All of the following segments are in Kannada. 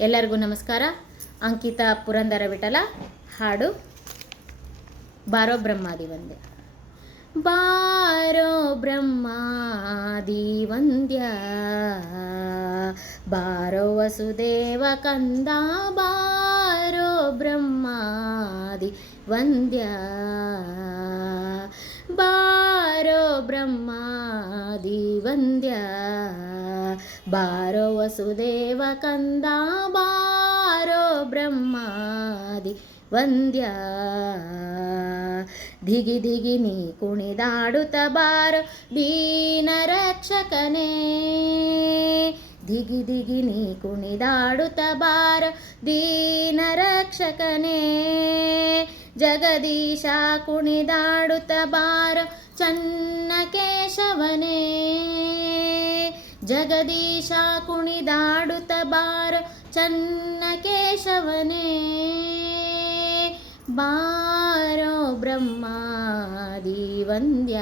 ಎಲ್ಲರಿಗೂ ನಮಸ್ಕಾರ. ಅಂಕಿತಾ ಪುರಂದರ ವಿಠಲ, ಹಾಡು ಬಾರೋ ಬ್ರಹ್ಮಾದಿ ವಂದ್ಯ ಬಾರೋ ಬ್ರಹ್ಮಾದಿ ವಂದ್ಯ ಬಾರೋ ವಸುದೇವ ಕಂದ, ಬಾರೋ ಬ್ರಹ್ಮಾದಿ ವಂದ್ಯ ಬಾರೋ ಬ್ರಹ್ಮಾದಿ ವಂದ್ಯ ಬಾರೋ ವಸುದೇವ ಕಂದ, ಬಾರೋ ಬ್ರಹ್ಮಾದಿ ವಂದ್ಯ. ದಿಗಿ ದಿಗಿ ನೀ ಕುಣಿದಾಡುತ್ತ ಬಾರೋ ದೀನ ರಕ್ಷಕನೇ. ದಿಗಿ ದಿಗಿ ನೀ ಕುಣಿದಾಡುತ್ತ ಬಾರ ದೀನ ರಕ್ಷಕನೇ. ಜಗದೀಶ ಕುಣಿದಾಡುತ್ತ ಬಾರ ಚನ್ನ ಕೇಶವನೇ ಜಗದೀಶ ಕುಣಿದಾಡುತ್ತ ಬಾರ ಚನ್ನ ಕೇಶವನೇ ಬಾರೋ ಬ್ರಹ್ಮಾದಿ ವಂದ್ಯ.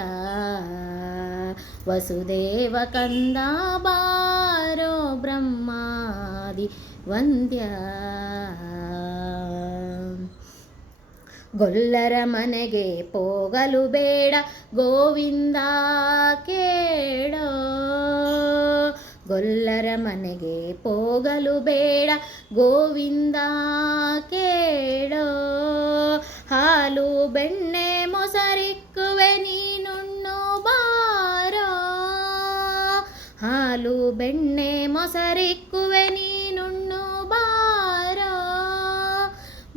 ವಸುದೇವ ಕಂದ ಬಾರೋ ಬ್ರಹ್ಮಾದಿ ವಂದ್ಯ. ಗೊಲ್ಲರ ಮನೆಗೆ ಪೋಗಲು ಬೇಡ, ಗೋವಿಂದ ಕೇಳೋ ಗೊಲ್ಲರ ಮನೆಗೆ ಹೋಗಲು ಬೇಡ, ಗೋವಿಂದ ಕೇಳೋ ಹಾಲು ಬೆಣ್ಣೆ ಮೊಸರಿಕ್ಕುವೆ ನೀನುಣ್ಣು ಬಾರೋ. ಹಾಲು ಬೆಣ್ಣೆ ಮೊಸರಿಕ್ಕುವೆ ನೀನುಣ್ಣು ಬಾರೋ.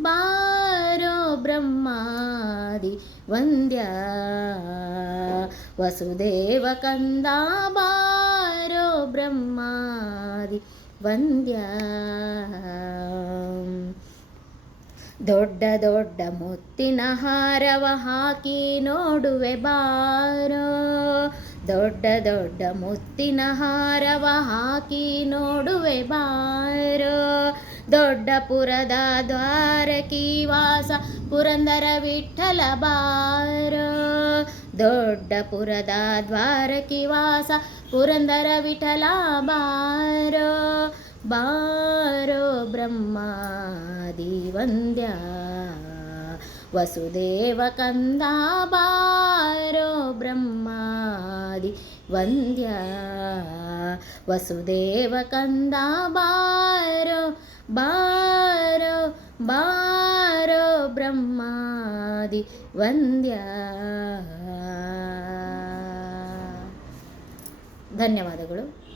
ಬಾರೋ ಬ್ರಹ್ಮಾದಿ ವಂದ್ಯ, ವಸುದೇವ ಕಂದ ಬ್ರಹ್ಮಾದಿ ವಂದ್ಯ. ದೊಡ್ಡ ದೊಡ್ಡ ಮುತ್ತಿನ ಹಾರವ ಹಾಕಿ ನೋಡುವೆ ಬಾರೋ. ದೊಡ್ಡ ದೊಡ್ಡ ಮುತ್ತಿನ ಹಾರವ ಹಾಕಿ ನೋಡುವೆ ಬಾರೋ. ದೊಡ್ಡಪುರದ ದ್ವಾರಕಿ ವಾಸ ಪುರಂದರ ವಿಠಲ ಬಾರೋ. ದೊಡ್ಡಪುರದ ದ್ವಾರಕಿ ವಾಸ ಪುರಂದರ ವಿಠಲ ಬಾರೋ. ಬಾರೋ ಬ್ರಹ್ಮಾದಿ ವಂದ್ಯ. ವಸುದೇವ ಕಂದ ಬಾರೋ ಬ್ರಹ್ಮಾದಿ ವಂದ್ಯ. ವಸುದೇವ ಕಂದ ಬಾರೋ ಬಾರೋ ಬಾರೋ ಬ್ರಹ್ಮಾದಿ ವಂದ್ಯ. ಧನ್ಯವಾದಗಳು.